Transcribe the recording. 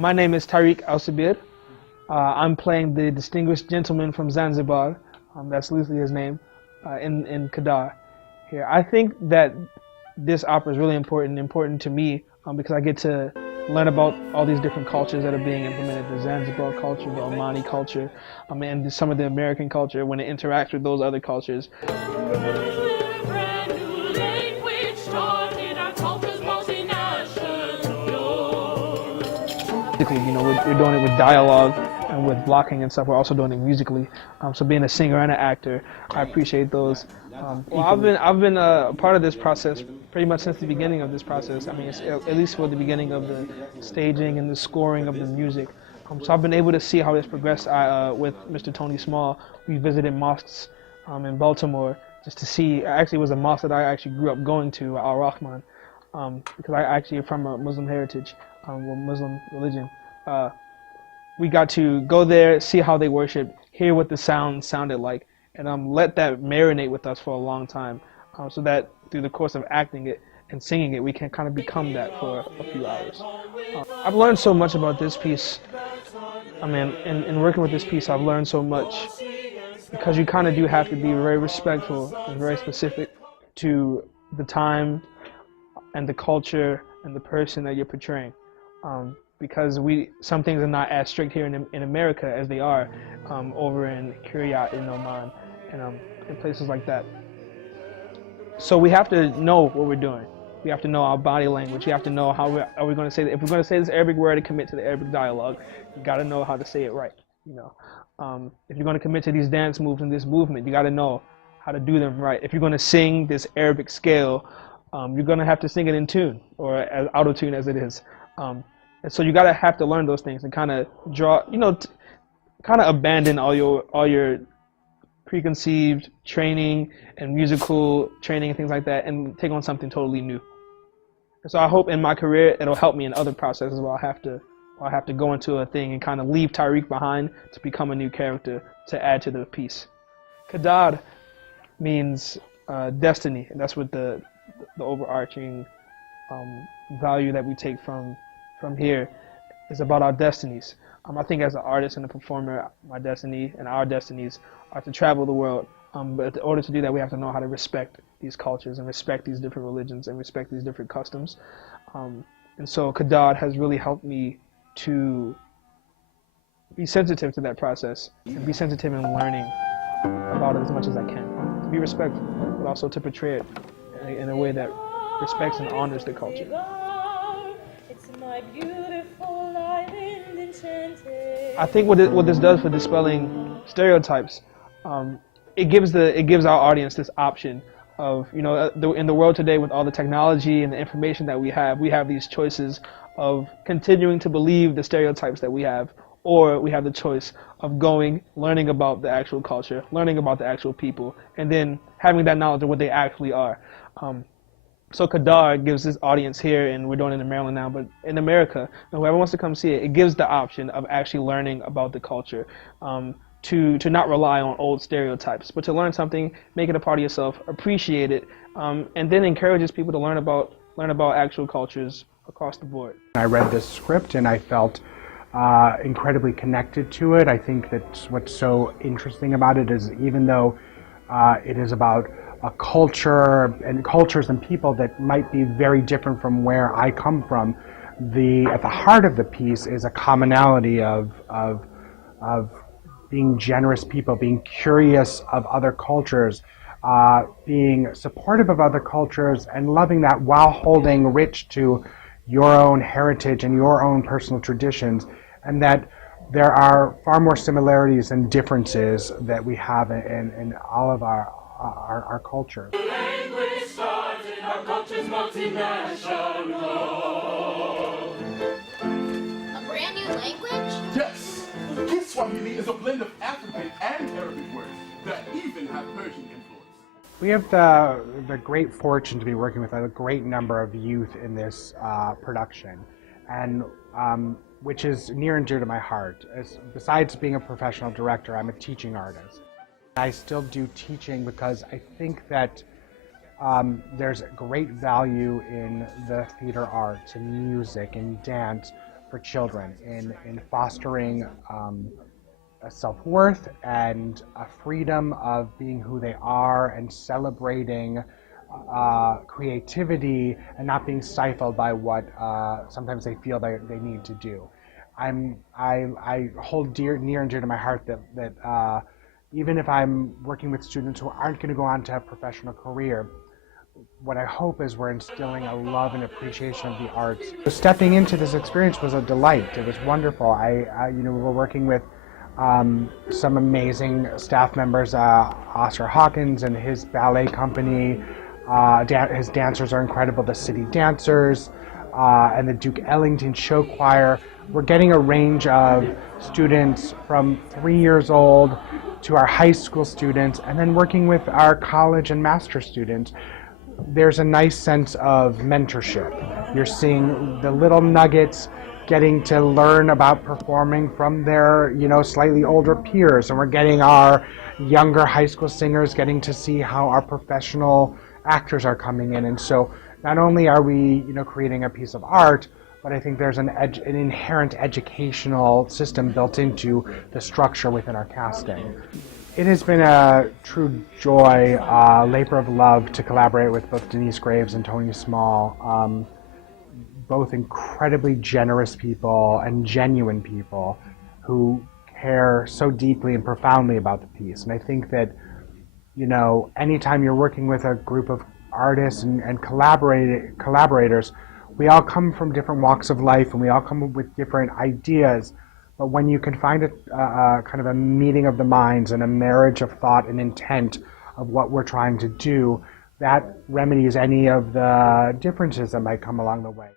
My name is Tariq Al-Sabir. I'm playing the distinguished gentleman from Zanzibar, that's loosely his name, in Qadar here. I think that this opera is really important to me because I get to learn about all these different cultures that are being implemented, the Zanzibar culture, the Omani culture, and some of the American culture when it interacts with those other cultures. You know, we're doing it with dialogue and with blocking and stuff. We're also doing it musically. So being a singer and an actor, I appreciate those. Well, I've been a part of this process pretty much since the beginning of this process. I mean, it's at least for the beginning of the staging and the scoring of the music. So I've been able to see how it's progressed. With Mr. Tony Small, we visited mosques in Baltimore just to see. Actually, it was a mosque that I actually grew up going to, Al Rahman, because I actually am from a Muslim heritage. Muslim religion. We got to go there, see how they worship, hear what the sound sounded like, and let that marinate with us for a long time, so that through the course of acting it and singing it, we can kind of become that for a few hours. I've learned so much about this piece. I mean, in working with this piece, I've learned so much because you kind of do have to be very respectful and very specific to the time and the culture and the person that you're portraying. Because some things are not as strict here in America as they are over in Kiryat in Oman and in places like that. So we have to know what we're doing. We have to know our body language. We have to know how are we going to say that. If we're going to say this Arabic word and commit to the Arabic dialogue, you got to know how to say it right. You know, if you're going to commit to these dance moves and this movement, you got to know how to do them right. If you're going to sing this Arabic scale, you're going to have to sing it in tune or as out of tune as it is. And so you gotta have to learn those things and kind of draw, you know, kind of abandon all your preconceived training and musical training and things like that, and take on something totally new. And so I hope in my career it'll help me in other processes where I have to go into a thing and kind of leave Tariq behind to become a new character to add to the piece. Qadar means destiny, and that's what the overarching value that we take from here is about our destinies. I think as an artist and a performer, my destiny and our destinies are to travel the world. But in order to do that, we have to know how to respect these cultures and respect these different religions and respect these different customs. And so Qadar has really helped me to be sensitive to that process and be sensitive in learning about it as much as I can. To be respectful, but also to portray it in a way that respects and honors the culture. I think what this does for dispelling stereotypes, it gives our audience this option of, you know, in the world today with all the technology and the information that we have these choices of continuing to believe the stereotypes that we have, or we have the choice of going, learning about the actual culture, learning about the actual people, and then having that knowledge of what they actually are. So Qadar gives this audience here, and we're doing it in Maryland now, but in America, whoever wants to come see it, it gives the option of actually learning about the culture, to not rely on old stereotypes, but to learn something, make it a part of yourself, appreciate it, and then encourages people to learn about actual cultures across the board. I read this script and I felt incredibly connected to it. I think that's what's so interesting about it is even though it is about a culture and cultures and people that might be very different from where I come from, at the heart of the piece is a commonality of being generous people, being curious of other cultures, being supportive of other cultures, and loving that while holding rich to your own heritage and your own personal traditions, and that there are far more similarities than differences that we have in all of our culture. Language started, our culture's multinational. A brand new language? Yes! Kiswahili is a blend of African and Arabic words that even have Persian influence. We have the great fortune to be working with a great number of youth in this production, and which is near and dear to my heart. Besides being a professional director, I'm a teaching artist. I still do teaching because I think that there's great value in the theater arts and music and dance for children in fostering a self-worth and a freedom of being who they are and celebrating creativity and not being stifled by what sometimes they feel they need to do. I hold near and dear to my heart that even if I'm working with students who aren't going to go on to a professional career, what I hope is we're instilling a love and appreciation of the arts. So stepping into this experience was a delight. It was wonderful. We were working with some amazing staff members, Oscar Hawkins and his ballet company. His dancers are incredible, the City Dancers, and the Duke Ellington Show Choir. We're getting a range of students from 3 years old to our high school students, and then working with our college and master students. There's a nice sense of mentorship. You're seeing the little nuggets getting to learn about performing from their, slightly older peers, and we're getting our younger high school singers getting to see how our professional actors are coming in. And so not only are we, creating a piece of art, but I think there's an inherent educational system built into the structure within our casting. It has been a true joy, labor of love to collaborate with both Denyce Graves and Tony Small, both incredibly generous people and genuine people who care so deeply and profoundly about the piece. And I think that, anytime you're working with a group of artists and collaborators, we all come from different walks of life and we all come up with different ideas. But when you can find a kind of a meeting of the minds and a marriage of thought and intent of what we're trying to do, that remedies any of the differences that might come along the way.